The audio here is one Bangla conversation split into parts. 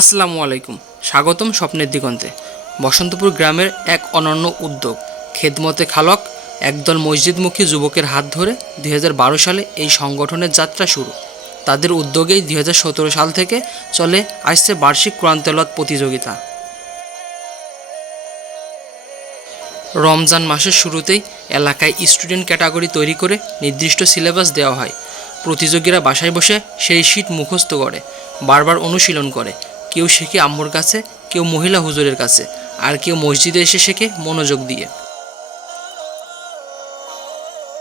আসসালামু আলাইকুম। স্বাগতম স্বপ্নের দিগন্তে। বসন্তপুর গ্রামের এক অনন্য উদ্যোগ, খেদমতে খালক, একদল মসজিদমুখী যুবকের হাত ধরে দুই সালে এই সংগঠনের যাত্রা শুরু। তাদের উদ্যোগেই দুই হাজার সতেরো সাল থেকে চলে আসছে বার্ষিক কোরআন তেলাওয়াত প্রতিযোগিতা। রমজান মাসের শুরুতেই এলাকায় স্টুডেন্ট ক্যাটাগরি তৈরি করে নির্দিষ্ট সিলেবাস দেওয়া হয়। প্রতিযোগীরা বাসায় বসে সেই শীট মুখস্থ করে, বারবার অনুশীলন করে কেউ শেখে আম্মুর কাছে, কেউ মহিলা হুজুরের কাছে, আর কেউ মসজিদে এসে শেখে মনোযোগ দিয়ে।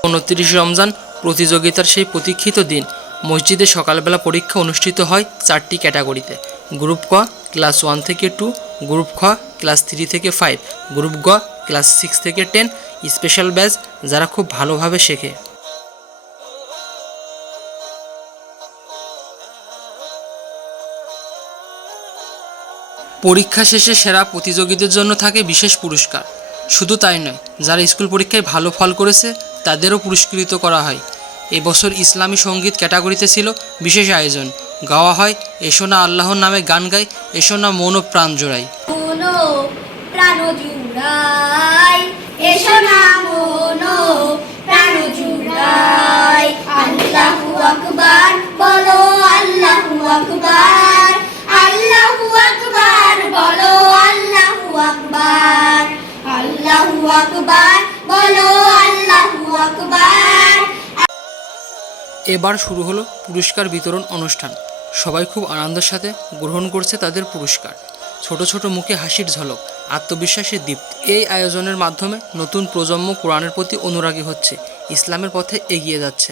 উনত্রিশ রমজান, প্রতিযোগিতার সেই প্রতীক্ষিত দিন। মসজিদে সকালবেলা পরীক্ষা অনুষ্ঠিত হয় চারটি ক্যাটাগরিতে। গ্রুপ ক, ক্লাস ওয়ান থেকে টু, গ্রুপ খ, ক্লাস থ্রি থেকে ফাইভ, গ্রুপ গ, ক্লাস সিক্স থেকে টেন, স্পেশাল ব্যাচ যারা খুব ভালোভাবে শেখে। পরীক্ষা শেষে সেরা প্রতিযোগীদের জন্য থাকে বিশেষ পুরস্কার। শুধু তাই নয়, যারা স্কুল পরীক্ষায় ভালো ফল করেছে, তাদেরও পুরস্কৃত করা হয়। এবছর ইসলামী সংগীত ক্যাটাগরিতে ছিল বিশেষ আয়োজন। গাওয়া হয় এসো না আল্লাহর নামে গান গাই এসো না মন প্রাণ জোড়াই প্রাণ জুড়াই আকবার, বলো আল্লাহু আকবার। এবার শুরু হলো পুরস্কার বিতরণ অনুষ্ঠান। সবাই খুব আনন্দের সাথে গ্রহণ করছে তাদের পুরস্কার। ছোট ছোট মুখে হাসির ঝলক, আত্মবিশ্বাসের দীপ্ত। এই আয়োজনের মাধ্যমে নতুন প্রজন্ম কোরআনের প্রতি অনুরাগী হচ্ছে, ইসলামের পথে এগিয়ে যাচ্ছে।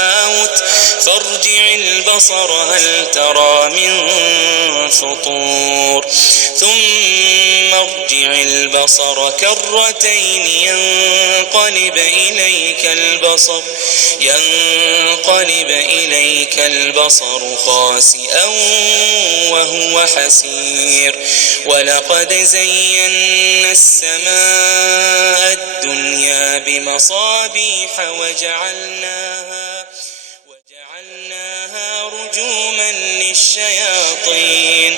تفاوت فارجع البصر هل ترى من فطور. ثم ارجع البصر كرتين ينقلب إليك البصر ينقلب إليك البصر خاسئا وهو حسير. ولقد زينا السماء الدنيا بمصابيح وجعلناها وجعلناها رجوما للشياطين.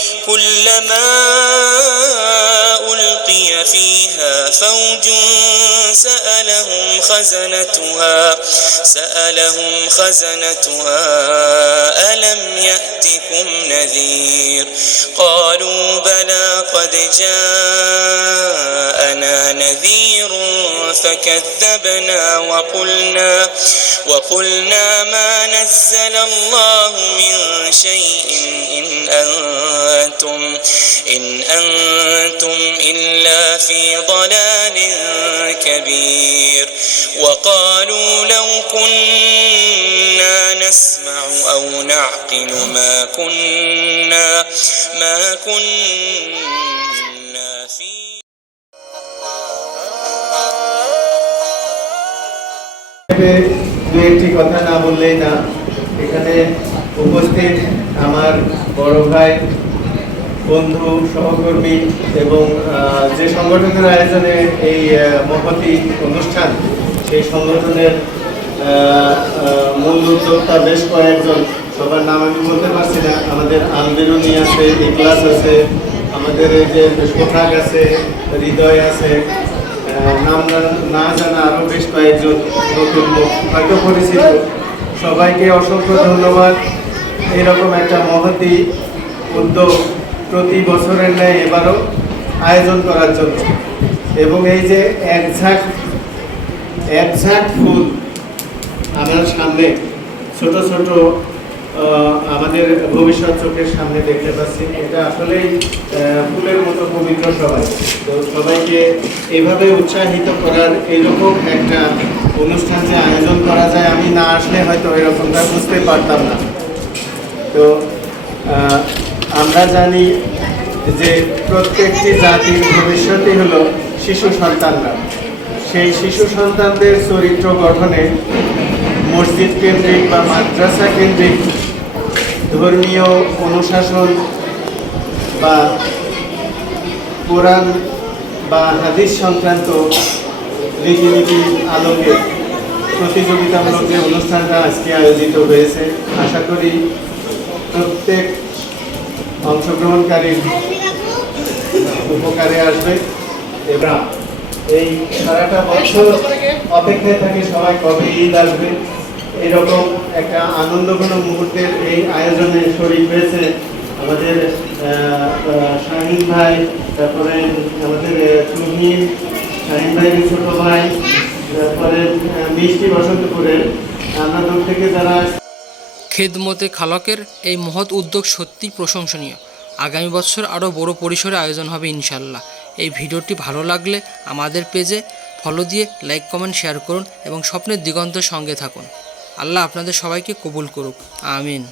كلما ألقي فيها فوج سألهم خزنتها سألهم خزنتها ألم يأتكم نذير؟ قالوا بلى قد جاءنا نذير فكذبنا وقلنا وقلنا ما نزل الله من شيء إن أنتم إن أنتم إلا في ضلال كبير وقالوا لو كنا نسمع أو نعقل ما كنا ما كنا في এতে দু একটি কথা না বললেই না। এখানে উপস্থিত আমার বড় ভাই, বন্ধু, সহকর্মী এবং যে সংগঠনের আয়োজনে এই মহতি অনুষ্ঠান, সেই সংগঠনের মূল উদ্যোক্তা বেশ কয়েকজন। সবার নাম আমি বলতে পারছি না। আমাদের আলবেরুনি আছে, ইকলাস আছে, আমাদের এই যে পোশাক আছে, হৃদয় আছে নাম না- জানা আরও বেশ কয়েকজন নতুন হয়তো পরিচিত। সবাইকে অসংখ্য ধন্যবাদ। এরকম একটা মহতি উদ্যোগ প্রতি বছরের ন্যায় এবারও আয়োজন করার জন্য। এবং এই যে এক ঝাঁক এক ঝাঁক ফুল, আমার সামনে ছোট ছোট আমাদের ভবিষ্যৎ চোখের সামনে দেখতে পাচ্ছি। এটা আসলেই আহ, ফুলের মতো পবিত্র সবাই। তো সবাইকে এইভাবে উৎসাহিত করার এইরকম একটা অনুষ্ঠান যে আয়োজন করা যায় আমি না আসলে হয়তো এরকমটা বুঝতে পারতাম না। তো আমরা জানি যে প্রত্যেকটি জাতির ভবিষ্যৎই হলো শিশু সন্তানরা। সেই শিশু সন্তানদের চরিত্র গঠনে মসজিদ কেন্দ্রিক বা মাদ্রাসা কেন্দ্রিক ধর্মীয় অনুশাসন বা কোরআন বা হাদিস সংক্রান্ত রীতিনীতির আলোকে প্রতিযোগিতামূলক যে অনুষ্ঠানটা আজকে আয়োজিত হয়েছে, আশা করি প্রত্যেক অংশগ্রহণকারীর উপকারে আসবে। এবং এই সারাটা বছর অপেক্ষায় থাকে সবাই কবে ঈদ আসবে, এরকম একটা আনন্দঘন মুহূর্তের এই আয়োজনে শরীর হয়েছে আমাদের শাহিন ভাই, তারপরে আমাদের তুহিন, শাহিন ভাইয়ের ছোট ভাই, তারপরে মিষ্টি বসন্তপুরের আমরা দূর থেকে যারা খেদমতে খালকের এই মহৎ উদ্যোগ সত্যিই প্রশংসনীয়। আগামী বছর আরও বড় পরিসরে আয়োজন হবে ইনশাল্লাহ এই ভিডিওটি ভালো লাগলে আমাদের পেজে ফলো দিয়ে লাইক, কমেন্ট, শেয়ার করুন এবং স্বপ্নের দিগন্তের সঙ্গে থাকুন। আল্লাহ আপনাদের সবাইকে কবুল করুক। আমিন।